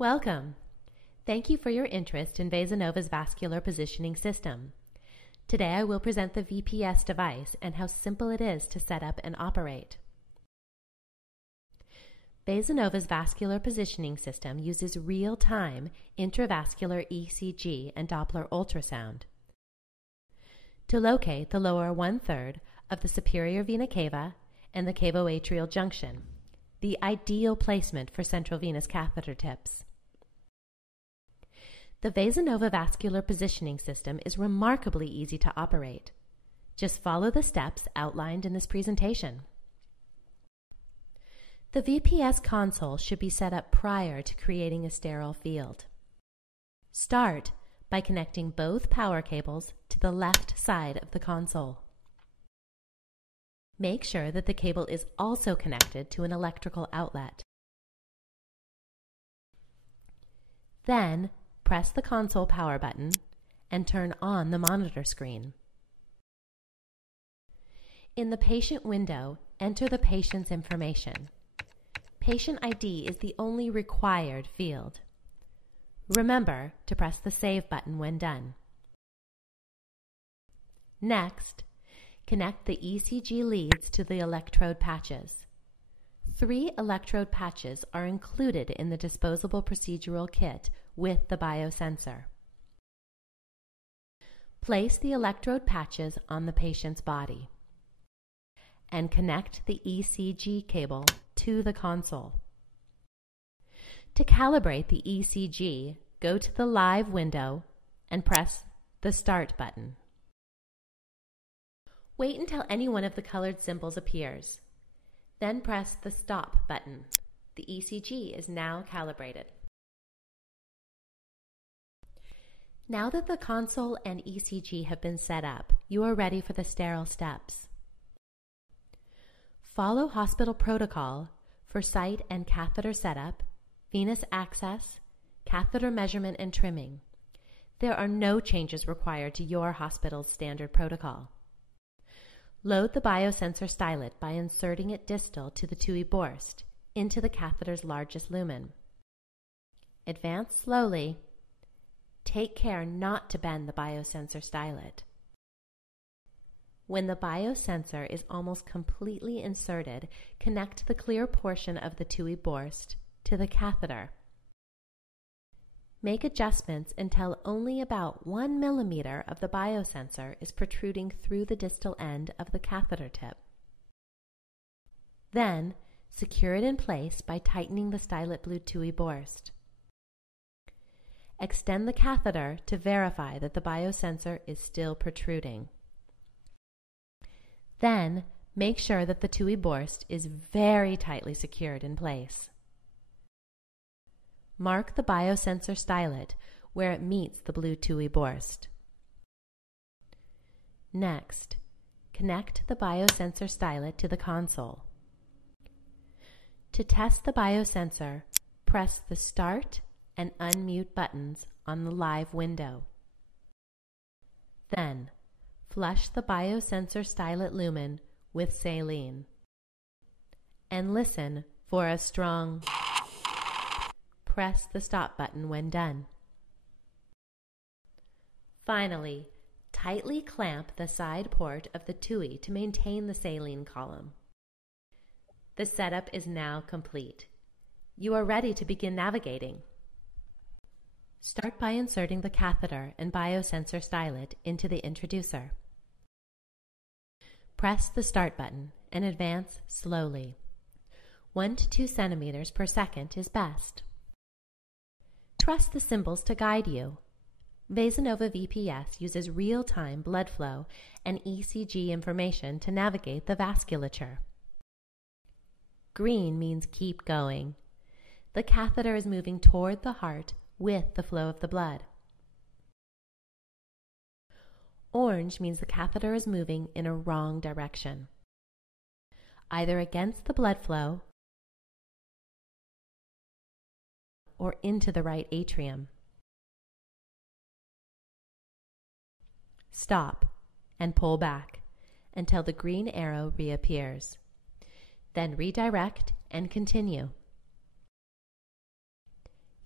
Welcome. Thank you for your interest in VasoNova's vascular positioning system. Today I will present the VPS device and how simple it is to set up and operate. VasoNova's vascular positioning system uses real-time intravascular ECG and Doppler ultrasound to locate the lower one-third of the superior vena cava and the cavoatrial junction, the ideal placement for central venous catheter tips. The VasoNova vascular positioning system is remarkably easy to operate. Just follow the steps outlined in this presentation. The VPS console should be set up prior to creating a sterile field. Start by connecting both power cables to the left side of the console. Make sure that the cable is also connected to an electrical outlet. Then, press the console power button and turn on the monitor screen. In the patient window, enter the patient's information. Patient ID is the only required field. Remember to press the Save button when done. Next, connect the ECG leads to the electrode patches. 3 electrode patches are included in the disposable procedural kit with the biosensor. Place the electrode patches on the patient's body and connect the ECG cable to the console. To calibrate the ECG, go to the live window and press the Start button. Wait until any one of the colored symbols appears. Then press the Stop button. The ECG is now calibrated. Now that the console and ECG have been set up, you are ready for the sterile steps. Follow hospital protocol for site and catheter setup, venous access, catheter measurement and trimming. There are no changes required to your hospital's standard protocol. Load the biosensor stylet by inserting it distal to the TUI borst into the catheter's largest lumen. Advance slowly. Take care not to bend the biosensor stylet. When the biosensor is almost completely inserted, connect the clear portion of the TUI borst to the catheter. Make adjustments until only about 1 millimeter of the biosensor is protruding through the distal end of the catheter tip. Then, secure it in place by tightening the stylet blue TUI borst. Extend the catheter to verify that the biosensor is still protruding. Then, make sure that the TUI borst is very tightly secured in place. Mark the biosensor stylet where it meets the blue TUI borst. Next, connect the biosensor stylet to the console. To test the biosensor, press the Start and Unmute buttons on the live window. Then, flush the biosensor stylet lumen with saline and listen for a strong. Press the Stop button when done. Finally, tightly clamp the side port of the TUI to maintain the saline column. The setup is now complete. You are ready to begin navigating. Start by inserting the catheter and biosensor stylet into the introducer. Press the Start button and advance slowly. 1 to 2 centimeters per second is best. Trust the symbols to guide you. VasoNova VPS uses real-time blood flow and ECG information to navigate the vasculature. Green means keep going. The catheter is moving toward the heart with the flow of the blood. Orange means the catheter is moving in a wrong direction, either against the blood flow or into the right atrium. Stop and pull back until the green arrow reappears. Then redirect and continue.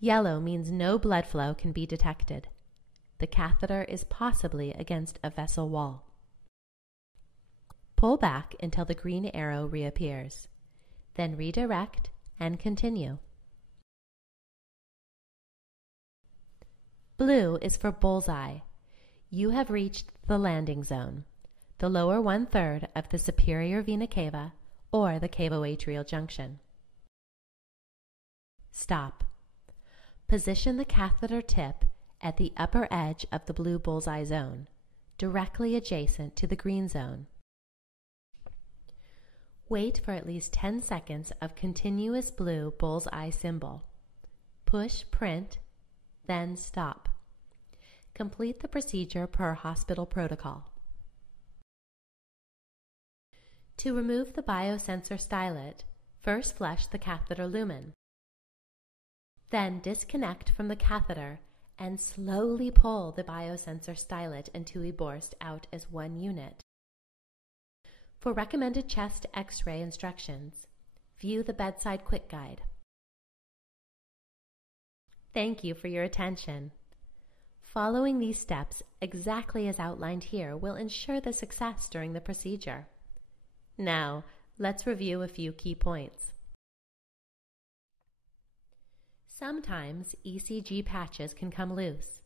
Yellow means no blood flow can be detected. The catheter is possibly against a vessel wall. Pull back until the green arrow reappears. Then redirect and continue. Blue is for bullseye. You have reached the landing zone, the lower 1/3 of the superior vena cava or the cavoatrial junction. Stop. Position the catheter tip at the upper edge of the blue bullseye zone, directly adjacent to the green zone. Wait for at least 10 seconds of continuous blue bullseye symbol. Push print, then stop. Complete the procedure per hospital protocol. To remove the biosensor stylet, first flush the catheter lumen. Then disconnect from the catheter and slowly pull the biosensor stylet and TUI Borst out as one unit. For recommended chest X-ray instructions, view the bedside quick guide. Thank you for your attention. Following these steps exactly as outlined here will ensure the success during the procedure. Now, let's review a few key points. Sometimes ECG patches can come loose.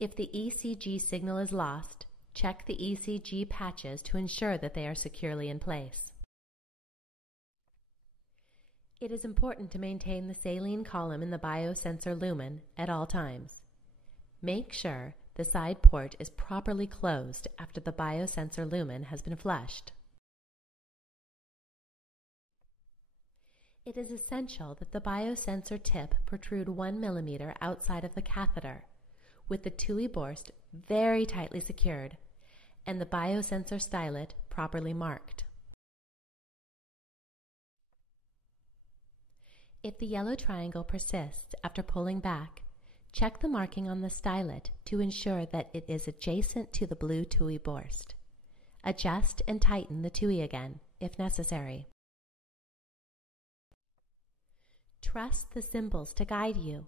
If the ECG signal is lost, check the ECG patches to ensure that they are securely in place. It is important to maintain the saline column in the biosensor lumen at all times. Make sure the side port is properly closed after the biosensor lumen has been flushed. It is essential that the biosensor tip protrude 1 millimeter outside of the catheter, with the TUI Borst very tightly secured and the biosensor stylet properly marked. If the yellow triangle persists after pulling back, check the marking on the stylet to ensure that it is adjacent to the blue TUI Borst. Adjust and tighten the TUI again, if necessary. Trust the symbols to guide you,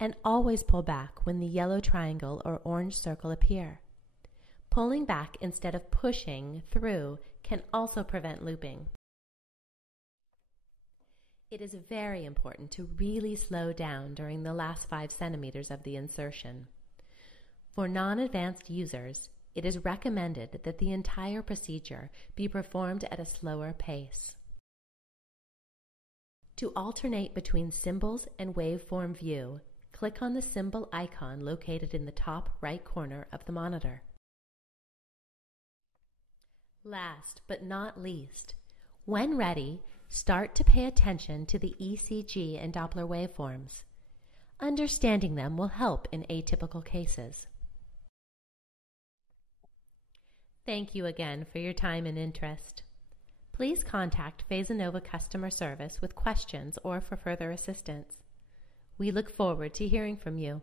and always pull back when the yellow triangle or orange circle appear. Pulling back instead of pushing through can also prevent looping. It is very important to really slow down during the last 5 centimeters of the insertion. For non-advanced users, it is recommended that the entire procedure be performed at a slower pace. To alternate between symbols and waveform view, click on the symbol icon located in the top right corner of the monitor. Last but not least, when ready, start to pay attention to the ECG and Doppler waveforms. Understanding them will help in atypical cases. Thank you again for your time and interest. Please contact VasoNova customer service with questions or for further assistance. We look forward to hearing from you.